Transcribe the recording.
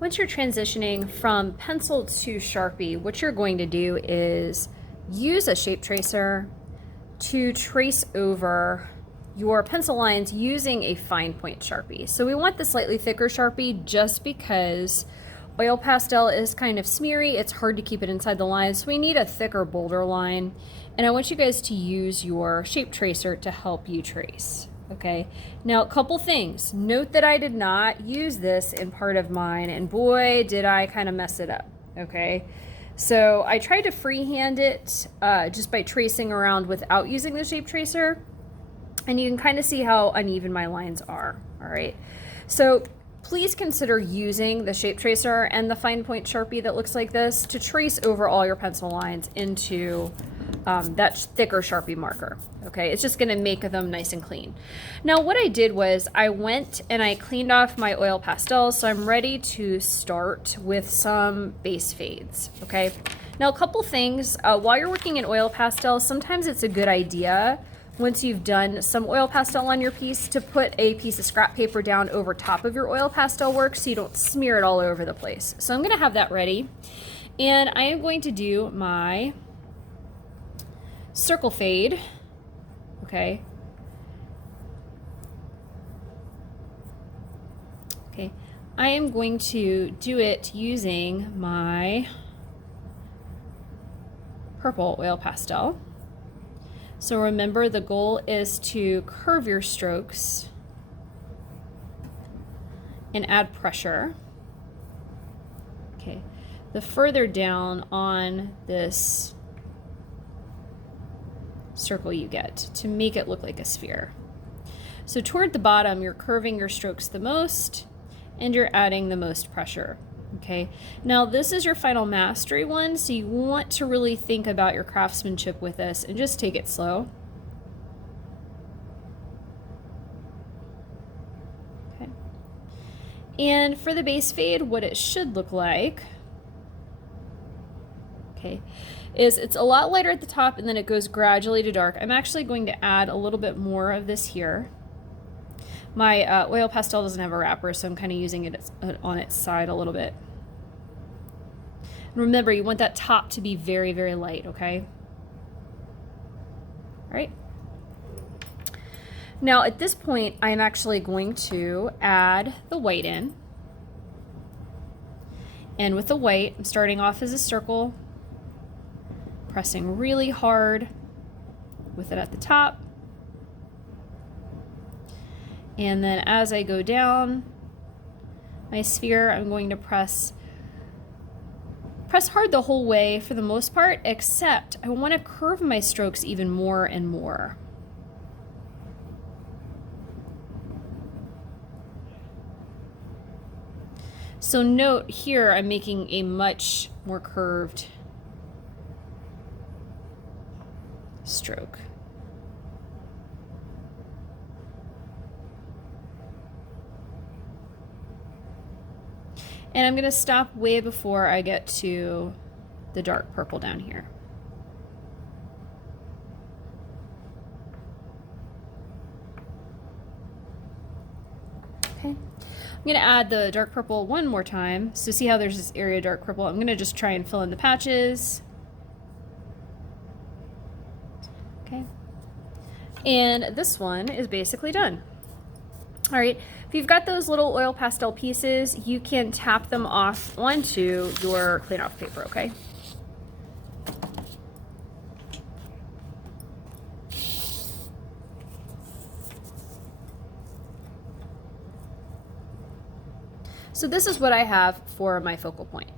Once you're transitioning from pencil to Sharpie, what you're going to do is use a shape tracer to trace over your pencil lines using a fine point Sharpie. So we want the slightly thicker Sharpie just because oil pastel is kind of smeary. It's hard to keep it inside the line, so we need a thicker, bolder line. And I want you guys to use your shape tracer to help you trace. Okay, now a couple things. Note that I did not use this in part of mine, and boy, did I kind of mess it up. Okay, so I tried to freehand it just by tracing around without using the shape tracer, and you can kind of see how uneven my lines are. All right, so please consider using the shape tracer and the fine point Sharpie that looks like this to trace over all your pencil lines into that thicker Sharpie marker. Okay, it's just gonna make them nice and clean. Now what I did was I went and I cleaned off my oil pastels, so I'm ready to start with some base fades. Okay, now a couple things. While you're working in oil pastels, sometimes it's a good idea, once you've done some oil pastel on your piece, to put a piece of scrap paper down over top of your oil pastel work so you don't smear it all over the place. So I'm gonna have that ready, and I am going to do my circle fade. Okay. Okay, I am going to do it using my purple oil pastel. So remember, the goal is to curve your strokes and add pressure. Okay, the further down on this circle you get, to make it look like a sphere. So toward the bottom, you're curving your strokes the most and you're adding the most pressure. Okay, now this is your final mastery one, so you want to really think about your craftsmanship with this and just take it slow. Okay, and for the base fade, what it should look like, okay, is it's a lot lighter at the top and then it goes gradually to dark. I'm actually going to add a little bit more of this here. My oil pastel doesn't have a wrapper, so I'm kind of using it on its side a little bit. And remember, you want that top to be very, very light, okay? All right. Now at this point, I'm actually going to add the white in. And with the white, I'm starting off as a circle, pressing really hard with it at the top. And then as I go down my sphere, I'm going to press hard the whole way for the most part, except I want to curve my strokes even more and more. So note here, I'm making a much more curved stroke. And I'm going to stop way before I get to the dark purple down here. Okay, I'm going to add the dark purple one more time. So see how there's this area of dark purple? I'm going to just try and fill in the patches. Okay, and this one is basically done. All right, if you've got those little oil pastel pieces, you can tap them off onto your clean off paper, okay? So this is what I have for my focal point.